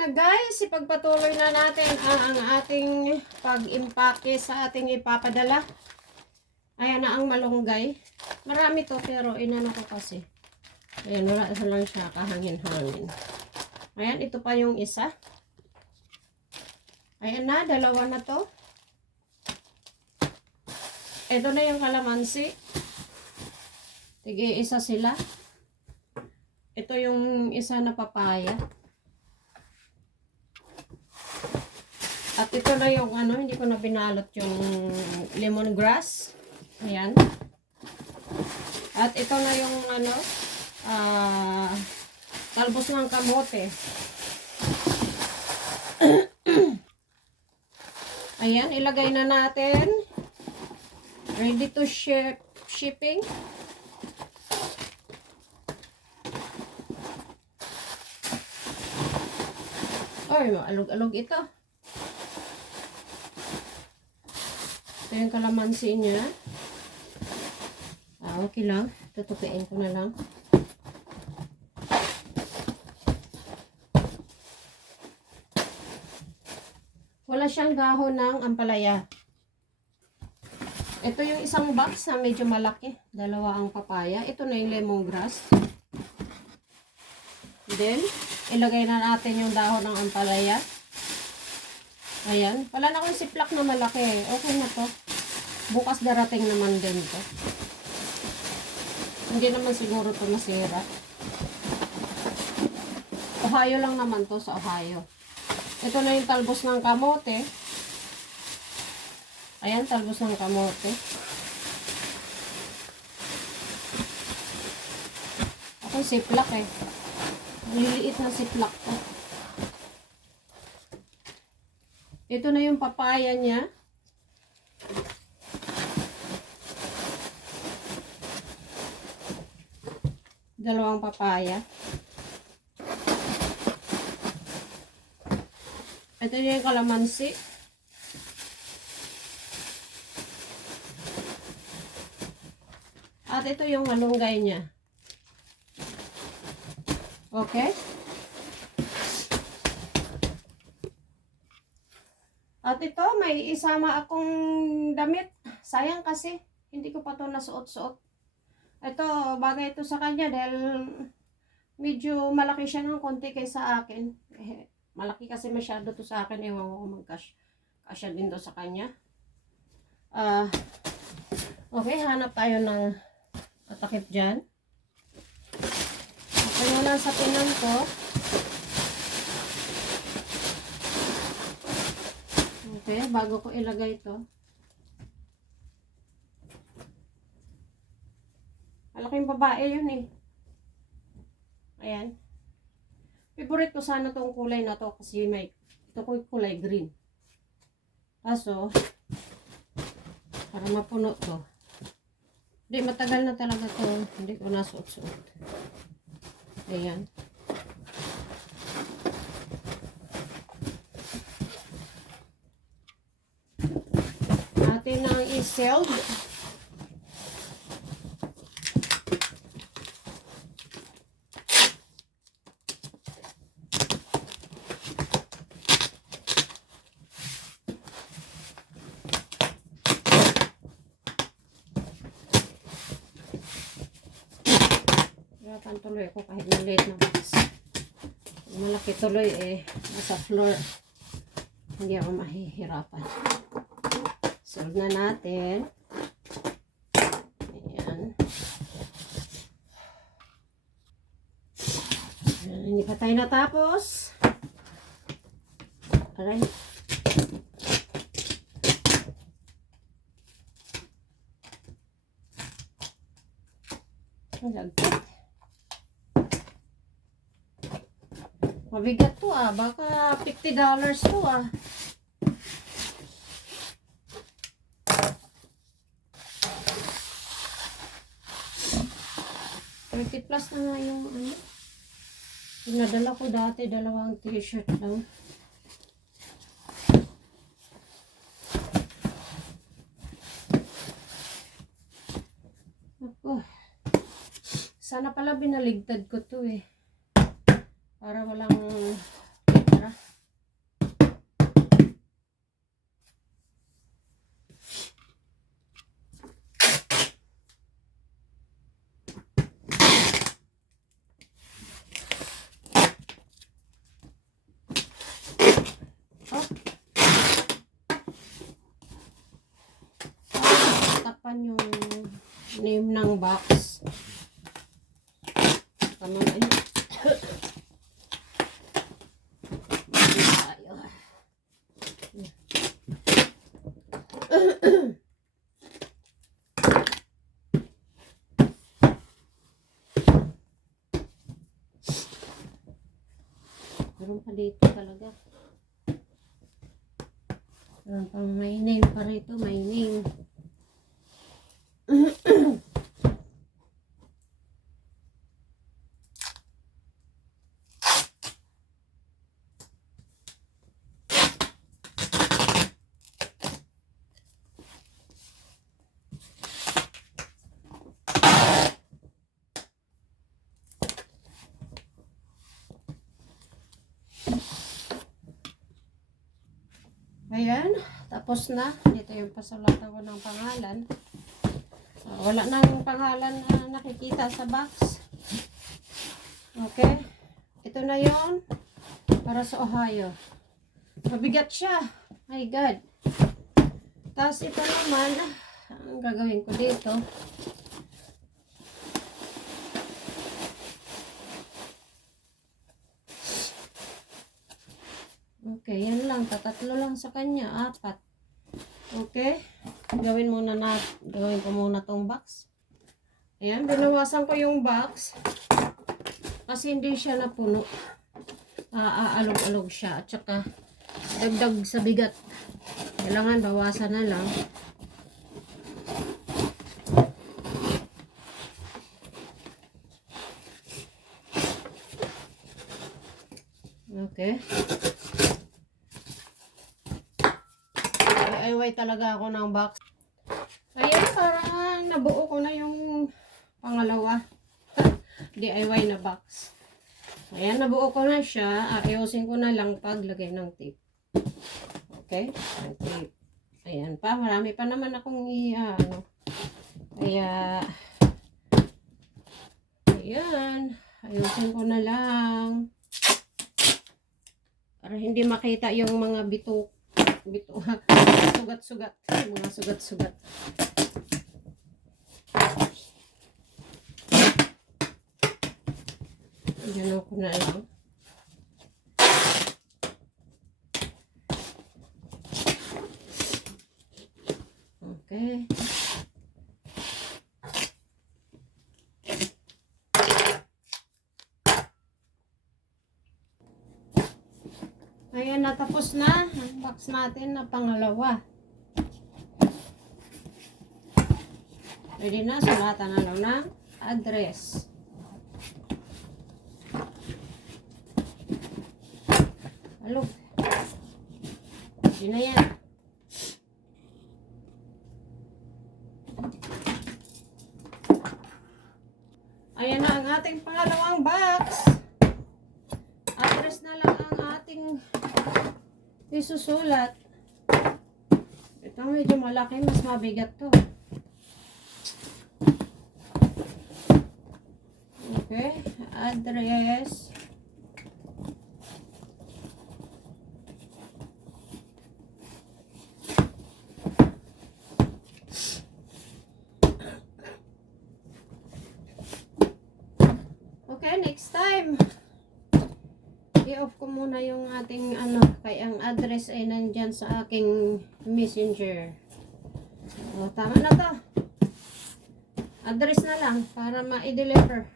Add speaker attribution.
Speaker 1: na guys, ipagpatuloy na natin ang, ating pag-impake sa ating ipapadala. Ayan na ang malunggay. Marami to pero inano ko kasi. Ayan, wala isa lang siya kahangin-hangin. Ayan, ito pa yung isa. Ayan na, dalawa na to. Ito na yung kalamansi. Tige, isa sila. Ito yung isa na papaya. At ito na yung ano, hindi ko na binalot yung lemongrass. Ayan. At ito na yung ano, ah, talbos ng kamote. Ayan, ilagay na natin. Ready to ship shipping. Ay, alog-alog ito. Ito yung kalamansi niya. Ah, okay lang. Tutupiin ko na lang. Wala siyang dahon ng ampalaya. Ito yung isang box na medyo malaki. Dalawa ang papaya. Ito na yung lemongrass. Then, ilagay na natin yung dahon ng ampalaya. Ayan. Wala na akong siplak na malaki. Okay na to. Bukas darating naman din to. Hindi naman siguro to masira. Ohio lang naman to sa Ohio. Ito na yung talbos ng kamote. Ayan, talbos ng kamote. Ako siplak eh. Liliit na siplak to. Ito na yung papaya niya. Dalawang papaya. Ito yung kalamansi. At ito yung malunggay niya. Okay? At ito, may isama akong damit. Sayang kasi, hindi ko pa to nasuot-suot. Ito, bagay ito sa kanya dahil medyo malaki siya ng konti kaysa akin. Eh, malaki kasi masyado to sa akin. Ewan ko kung mag-cash kasya din to sa kanya. Ah, okay, hanap tayo ng tatakip dyan. Okay, wala sa pinan ko. Okay, bago ko ilagay ito. Babae yun eh. Ayan. Favorite ko sana tong kulay na to kasi may ito ko yung kulay green. Kaso, para mapuno to. Hindi, matagal na talaga to. Hindi ko nasuot-suot. Ayan. Atin ang i-seld. Hirapan tuloy ako kahit maliit na box. Malaki tuloy eh, nasa floor. Hindi ako mahihirapan. Solve na natin. Ayan. Ayan, Hindi pa tayo natapos. Aray. Ang lagkit. Mabigat to ah. Baka $50 to ah. Thirty plus na nga yung ano. Yung ko dati, dalawang t-shirt lang. Ako. Sana pala binaligtad ko to eh. Para walang para. naman yung name ng box. Tama na yun. Pang may name pa rito, may name. Ayan, tapos na. Dito yung pasulatan ko ng pangalan. So, wala nang pangalan na nakikita sa box. Okay. Ito na yon para sa Ohio. Mabigat siya. My God. Tapos ito naman, ang gagawin ko dito. Okay, yan lang. Tatatlo lang sa kanya. Apat. Okay. Gawin muna na, gawin ko muna tong box. Ayan, binawasan ko yung box. Kasi hindi siya napuno. Aaalog-alog siya. At saka, dagdag sa bigat. Kailangan bawasan na lang. Okay. DIY talaga ako ng box. Ayan, parang nabuo ko na yung pangalawa. DIY na box. Ayan, nabuo ko na siya. Ayusin ko na lang paglagay ng tape. Okay? Ang tape. Ayan pa. Marami pa naman akong i- ano. Kaya, ayan. Ayusin ko na lang. Para hindi makita yung mga bitok. Bito, sugat-sugat. Mga sugat-sugat. Ganun ko na lang. Okay. Ayan, natapos na ang box natin na pangalawa. Pwede na, sulatan na lang ng address. Halo. Yun na yan. Ayan na ang ating pangalawang box. Address na lang ang ating isusulat. Ito medyo malaki, mas mabigat to. Okay, address. Okay, next time. I-off ko muna yung ating ano, kay ang address ay nandyan sa aking messenger. O, tama na to. Address na lang para ma-deliver.